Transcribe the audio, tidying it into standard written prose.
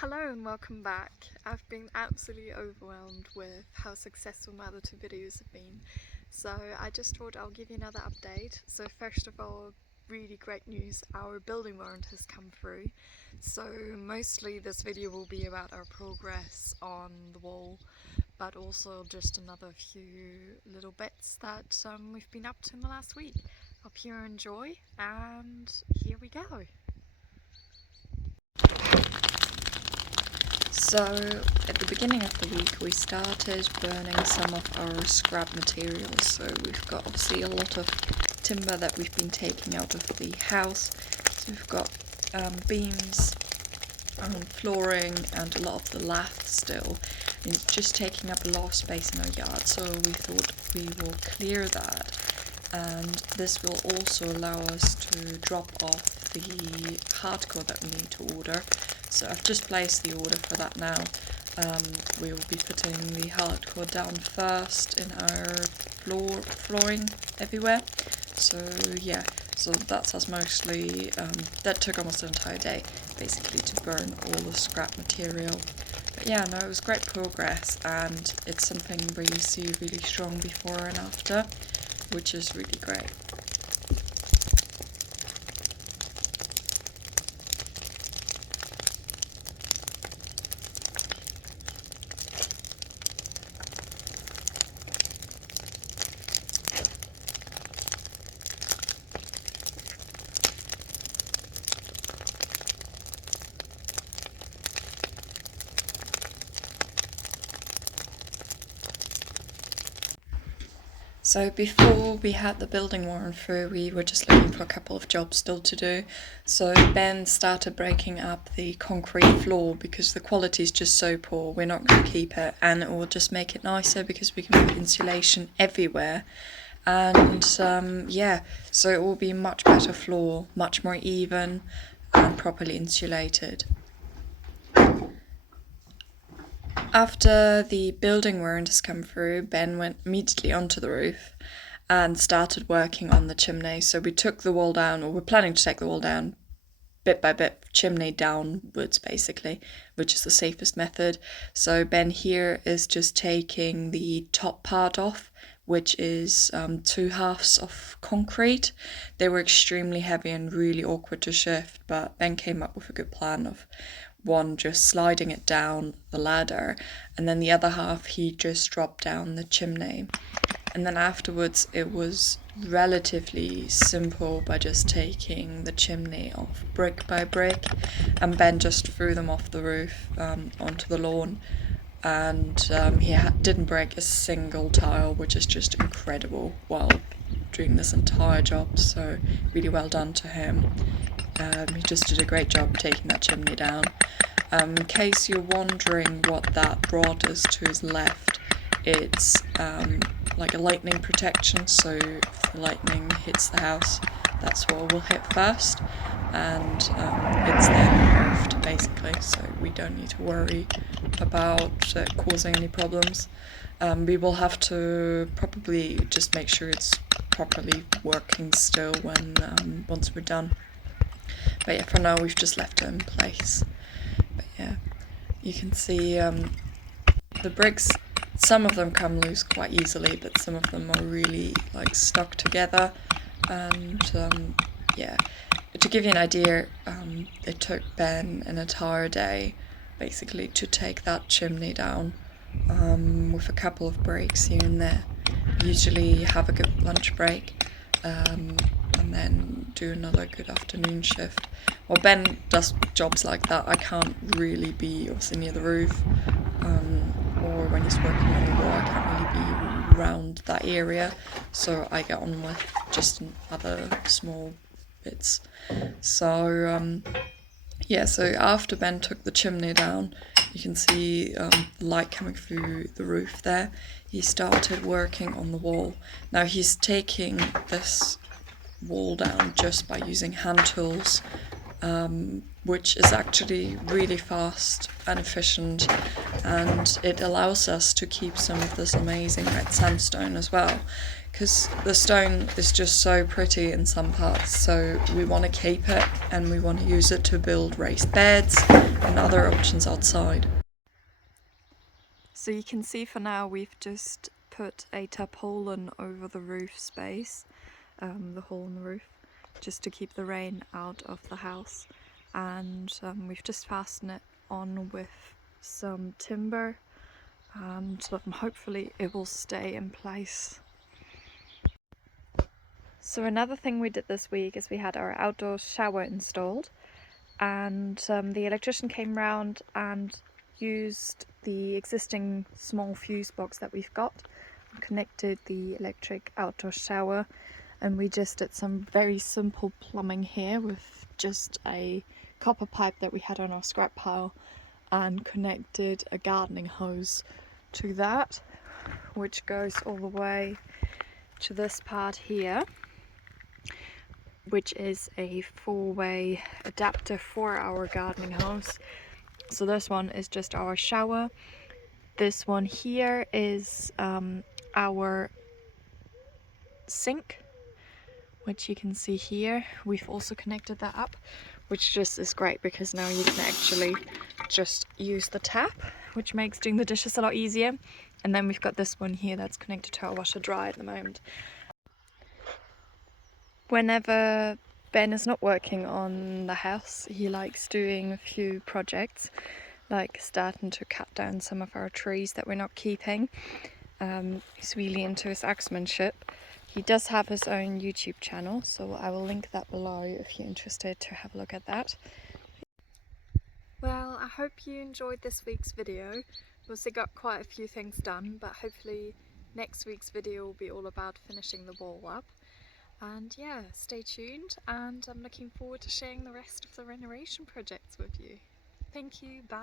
Hello and welcome back. I've been absolutely overwhelmed with how successful my other two videos have been, so I just thought I'll give you another update. So first of all, really great news, our building warrant has come through. So mostly this video will be about our progress on the wall, but also just another few little bits that we've been up to in the last week. Hope you enjoy, and here we go. So at the beginning of the week we started burning some of our scrap materials. So we've got obviously a lot of timber that we've been taking out of the house. So we've got beams, flooring and a lot of the lath still. And it's just taking up a lot of space in our yard, so we thought we will clear that. And this will also allow us to drop off the hardcore that we need to order. So I've just placed the order for that now. We will be putting the hardcore down first in our flooring everywhere. So yeah, so that's us mostly, that took almost an entire day basically to burn all the scrap material. But yeah, no, it was great progress, and it's something where you see really strong before and after, which is really great. So before we had the building warrant through, we were just looking for a couple of jobs still to do. So Ben started breaking up the concrete floor because the quality is just so poor. We're not going to keep it, and it will just make it nicer because we can put insulation everywhere. And yeah, so it will be a much better floor, much more even and properly insulated. After the building warrant has come through, Ben went immediately onto the roof and started working on the chimney. So we took the wall down, or we're planning to take the wall down bit by bit, chimney downwards basically, which is the safest method. So Ben here is just taking the top part off, which is 2 halves of concrete. They were extremely heavy and really awkward to shift, but Ben came up with a good plan of one just sliding it down the ladder, and then the other half he just dropped down the chimney. And then afterwards it was relatively simple by just taking the chimney off brick by brick, and Ben just threw them off the roof onto the lawn, and he didn't break a single tile, which is just incredible while doing this entire job, so really well done to him. He just did a great job taking that chimney down. In case you're wondering what that rod is to his left, it's like a lightning protection, so if the lightning hits the house, that's what will hit first, and it's then moved basically, so we don't need to worry about it causing any problems. We will have to probably just make sure it's properly working still when once we're done. But yeah, for now we've just left it in place. But yeah, you can see the bricks, some of them come loose quite easily, but some of them are really like stuck together. And yeah, to give you an idea, it took Ben an entire day basically to take that chimney down, with a couple of breaks here and there. Usually you have a good lunch break, and then do another good afternoon shift. Well, Ben does jobs like that. I can't really be obviously near the roof, or when he's working on the wall, I can't really be around that area, so I get on with just other small bits. So yeah, so after Ben took the chimney down, you can see the light coming through the roof there. He started working on the wall. Now he's taking this wall down just by using hand tools, which is actually really fast and efficient, and it allows us to keep some of this amazing red sandstone as well, because the stone is just so pretty in some parts, so we want to keep it and we want to use it to build raised beds and other options outside. So you can see for now we've just put a tarpaulin over the roof space, the hole in the roof, just to keep the rain out of the house, and we've just fastened it on with some timber, and hopefully it will stay in place. So another thing we did this week is we had our outdoor shower installed, and the electrician came round and used the existing small fuse box that we've got and connected the electric outdoor shower, and we just did some very simple plumbing here with just a copper pipe that we had on our scrap pile and connected a gardening hose to that, which goes all the way to this part here, which is a 4-way adapter for our gardening hose. So this one is just our shower. This one here is our sink, which you can see here. We've also connected that up, which just is great because now you can actually just use the tap, which makes doing the dishes a lot easier. And then we've got this one here that's connected to our washer dryer at the moment. Whenever Ben is not working on the house, he likes doing a few projects, like starting to cut down some of our trees that we're not keeping. He's really into his axemanship. He does have his own YouTube channel, so I will link that below if you're interested to have a look at that. Well, I hope you enjoyed this week's video. We also got quite a few things done, but hopefully next week's video will be all about finishing the wall up. And yeah, stay tuned, and I'm looking forward to sharing the rest of the renovation projects with you. Thank you, bye!